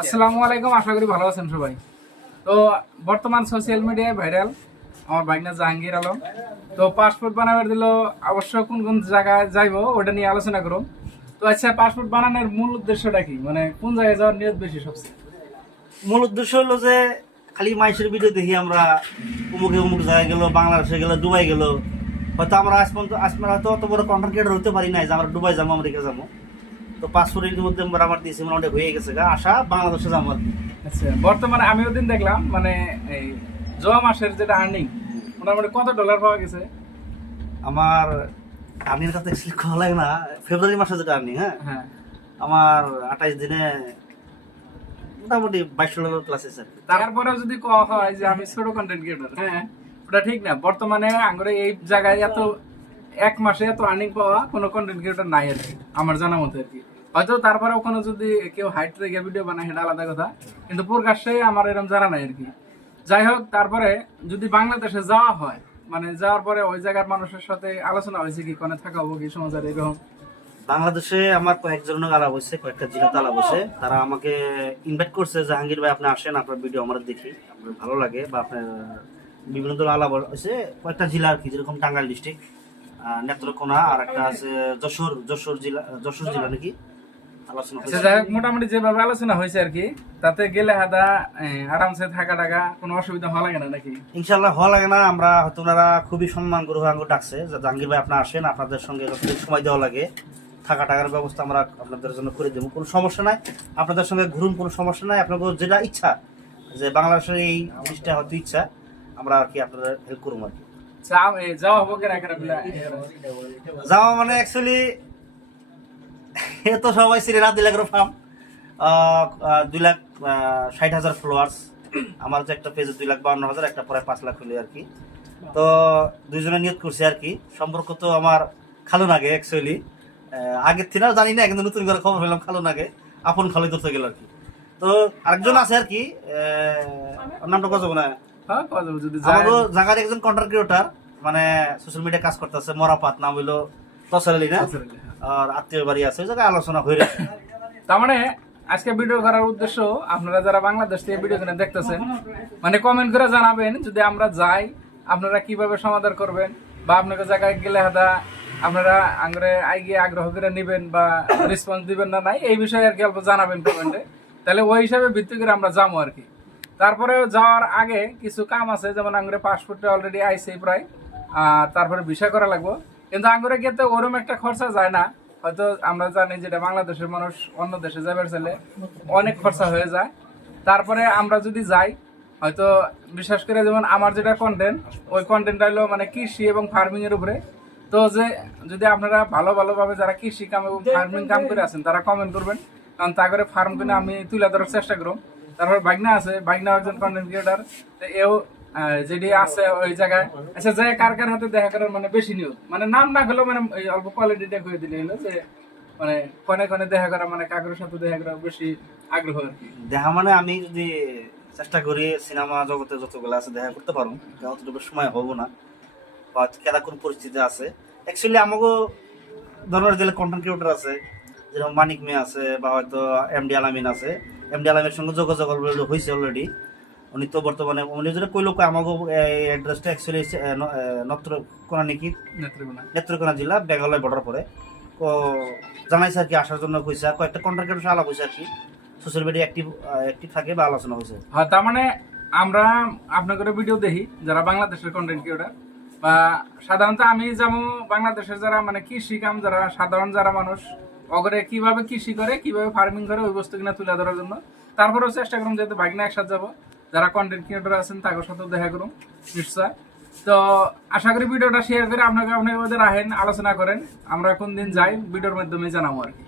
আসসালামু আলাইকুম, আশা করি ভালো আছেন সবাই। তো বর্তমান সোশ্যাল মিডিয়ায় ভাইরাল আমার বাইকনা জাহাঙ্গীর আলম। তো পাসপোর্ট বানাবার দিল অবশ্য কোন কোন জায়গায় যাইবো ওটা নিয়ে আলোচনা করুন। তো আচ্ছা পাসপোর্ট বানানোর মূল উদ্দেশ্যটা কি? মানে কোন জায়গায় যাওয়ার নিয়ত বেশি সবচেয়ে? মূল উদ্দেশ্য হলো যে, খালি মাইসের ভিডিও দেখি আমরা অমুকে অমুক জায়গায় গেলো, বাংলাদেশে গেলো, দুবাই গেলো। হয়তো আমরা আজ পর্যন্ত আজ হয়তো অত বড় কন্টেন্ট হতে পারি নাই যে আমরা দুবাই যাব, আমেরিকা যাব। তো পাসপোর্টের মধ্যে আমরা দিয়েছি মোটামুটি হয়ে গেছে গা। আশা বাংলাদেশে আর আচ্ছা বর্তমানে আমি ওদিন দেখলাম মানে এই জোয়া মাসের যেটা আর্নিং মোটামুটি কত ডলার পাওয়া গেছে? আমার আর্নির কাছে actually করা লাগে না ফেব্রুয়ারি মাসে যেটা আর্নি হ্যাঁ? হ্যাঁ। আমার আঠাইশ দিনে মোটামুটি বাইশ ডলার ক্লাস আছে তারপরে যদি কওয়া হয় যে আমি ছোট কন্টেন্ট ক্রিয়েটর হ্যাঁ ওটা ঠিক না। বর্তমানে আঙ্গুরে এই জায়গায় এত এক মাসে এত আর্নিং পাওয়া কোনো কন্টেন্ট ক্রিয়েটর নাই আর কি আমার জানা মতে আর কি। হয়তো তারপরে ওখানে যদি কেউ হাইট থেকে ভিডিও বানায়, সেটা আলাদা কথা। কিন্তু প্রকাশ্যে আমার এরকম জানা নাই আর কি। যাই হোক, তারপরে যদি বাংলাদেশে যাওয়া হয় মানে যাওয়ার পরে ওই জায়গার মানুষের সাথে আলোচনা হয়েছে কি, কোনে থাকা হব কি, সমাজের এরকম? বাংলাদেশে আমার কয়েকজনের আলাপ হয়েছে কয়েকটা জেলাতে আলাপ হয়েছে তারা আমাকে ইনভাইট করছে জাহাঙ্গীর ভাই, আপনি আসেন, আপনার ভিডিও আমরা দেখি। আপনার ভালো লাগে বা আপনার বিভিন্ন ধরনের আলাপ হয়েছে। কয়েকটা জেলা আর কি, যেরকম টাঙ্গাইল ডিস্ট্রিক্ট নেত্রকোনা আর একটা আছে যশোর যশোর জেলা যশোর জেলা নাকি? যাই হোক মোটামুটি যেভাবে আলোচনা হয়েছে আর কি তাতে গেলে হাদা আরামসে থাকা টাকা কোনো অসুবিধা হওয়া লাগে না নাকি? ইনশাল্লাহ হওয়া লাগে না আমরা হয়তো ওনারা খুবই সম্মান করে আঙ্গুর ডাকছে। যে জাহাঙ্গীর ভাই আপনি আসেন আপনাদের সঙ্গে সময় দেওয়া লাগে। থাকা টাকার ব্যবস্থা আমরা আপনাদের জন্য করে দেবো কোনো সমস্যা নাই। আপনাদের সঙ্গে ঘুরুন কোনো সমস্যা নাই। আপনাদের যেটা ইচ্ছা যে বাংলাদেশের এই জিনিসটা হয়তো ইচ্ছা আমরা আর কি আপনাদের হেল্প করব আর কি। যাওয়া মানে অ্যাকচুয়ালি এ তো সবাই না দুই লাখ ফার্ম দুই লাখ ষাট হাজার ফলোয়ার্স আমার যে একটা পেজে দুই লাখ বাউন্ন হাজার একটা পরে পাঁচ লাখ হলে আর কি। তো দুইজনে নিয়োগ করছি আর কি। সম্পর্ক তো আমার খালু নাগে অ্যাকচুয়ালি আগের থেকে জানি না কিন্তু নতুন করে খবর পেলাম খালু নাগে আপন খালু ধরতে গেল আর কি। তো আরেকজন আছে আর কি নামটা কত না। হ্যাঁ কথা জায়গার একজন কন্টেন্ট ক্রিয়েটার মানে সোশ্যাল মিডিয়া কাজ করতেছে মরাপাত নাম হইল তসর আলী না? আর আত্মীয় বাড়ি আছে, ওই জায়গায় আলোচনা হয়ে রয়েছে তার মানে আজকে ভিডিও করার উদ্দেশ্য, আপনারা যারা বাংলাদেশ থেকে ভিডিও কিনে দেখতেছেন মানে কমেন্ট করে জানাবেন যদি আমরা যাই, আপনারা কীভাবে সমাধান করবেন, বা আপনাকে জায়গায় গেলে হাদা আপনারা আঙ্গরে আইগে আগ্রহ করে নেবেন বা রেসপন্স দিবেন না, নাই, এই বিষয়ে আর কি অল্প জানাবেন কমেন্টে তাহলে ওই হিসাবে ভিত্তি করে আমরা যাব আর কি। তারপরে যাওয়ার আগে কিছু কাম আছে, যেমন আঙ্গুরে পাসপোর্টটা অলরেডি আইছে প্রায়, আর তারপরে ভিসা করা লাগবো। কিন্তু আঙ্গুরে গিয়ে তো ওরম একটা খরচা যায় না। হয়তো আমরা জানি যেটা বাংলাদেশের মানুষ অন্য দেশে যাবে চাইলে অনেক খরচা হয়ে যায়। তারপরে আমরা যদি যাই, হয়তো বিশেষ করে যেমন আমার যেটা কন্টেন্ট ওই কন্টেন্টটা হলো মানে কৃষি এবং ফার্মিং এর উপরে। তো যে যদি আপনারা ভালো ভালোভাবে যারা কৃষি কাম এবং ফার্মিং কাম করে আছেন, তারা কমেন্ট করবেন। কারণ তা করে ফার্ম কিনে আমি তুলে ধরার চেষ্টা করব তারপর বাইকনা আছে বাইকনা একজন কন্টেন্ট ক্রিয়েটার এও যেটি আছে ওই জায়গায়। আচ্ছা যে কার কার হাতে দেখা করার মানে বেশি নিয়োগ মানে নাম না হলেও মানে অল্প কোয়ালিটিটা করে দিলে হলো যে মানে কনে কনে দেখা করা মানে কাগরের সাথে দেখা করা বেশি আগ্রহ আর কি। দেখা মানে আমি যদি চেষ্টা করি সিনেমা জগতে যতগুলো আছে দেখা করতে পারব অতটুকু সময় হব না। বা কেদা কোন পরিস্থিতি আছে। অ্যাকচুয়ালি আমাকে ধরনের যে কন্টেন্ট ক্রিয়েটার আছে, যেরকম মানিক মেয়ে আছে, বা হয়তো এমডি আলামিন আছে। এমডি আলামিনের সঙ্গে যোগাযোগ already হয়েছে অলরেডি। উনি তো বর্তমানে উনি যেটা কইলো কই আমাকে অ্যাড্রেসটা অ্যাকচুয়ালি নত্রকোনা নাকি? নেত্রকোনা। নেত্রকোনা জেলা বেঙ্গালয় বর্ডার পরে তো জানাইছে আর কি আসার জন্য কইছে আর কয়েকটা কন্ট্রাক্টের আলাপ হয়েছে আর কি। সোশ্যাল মিডিয়া অ্যাক্টিভ অ্যাক্টিভ থাকে বা আলোচনা হয়েছে হ্যাঁ তার মানে আমরা আপনাদের ভিডিও দেখি যারা বাংলাদেশের কন্টেন্ট ক্রিয়েটার বা সাধারণত আমি যেমন বাংলাদেশের যারা মানে কৃষি কাম যারা সাধারণ যারা মানুষ অগরে কীভাবে কৃষি করে কীভাবে ফার্মিং করে ওই বস্তু কিনা তুলে ধরার জন্য তারপরেও চেষ্টা করুন যেহেতু ভাগনা একসাথে যাব। যারা কন্টেন্ট ক্রিয়েটর আছেন, তাদের সাথেও দেখা করুন, নিশ্চয়। তো আশা করি ভিডিওটা শেয়ার করে আপনাকে আপনাকে আমাদের আহেন আলোচনা করেন। আমরা কোন দিন যাই, ভিডিওর মাধ্যমে জানাব আর কি।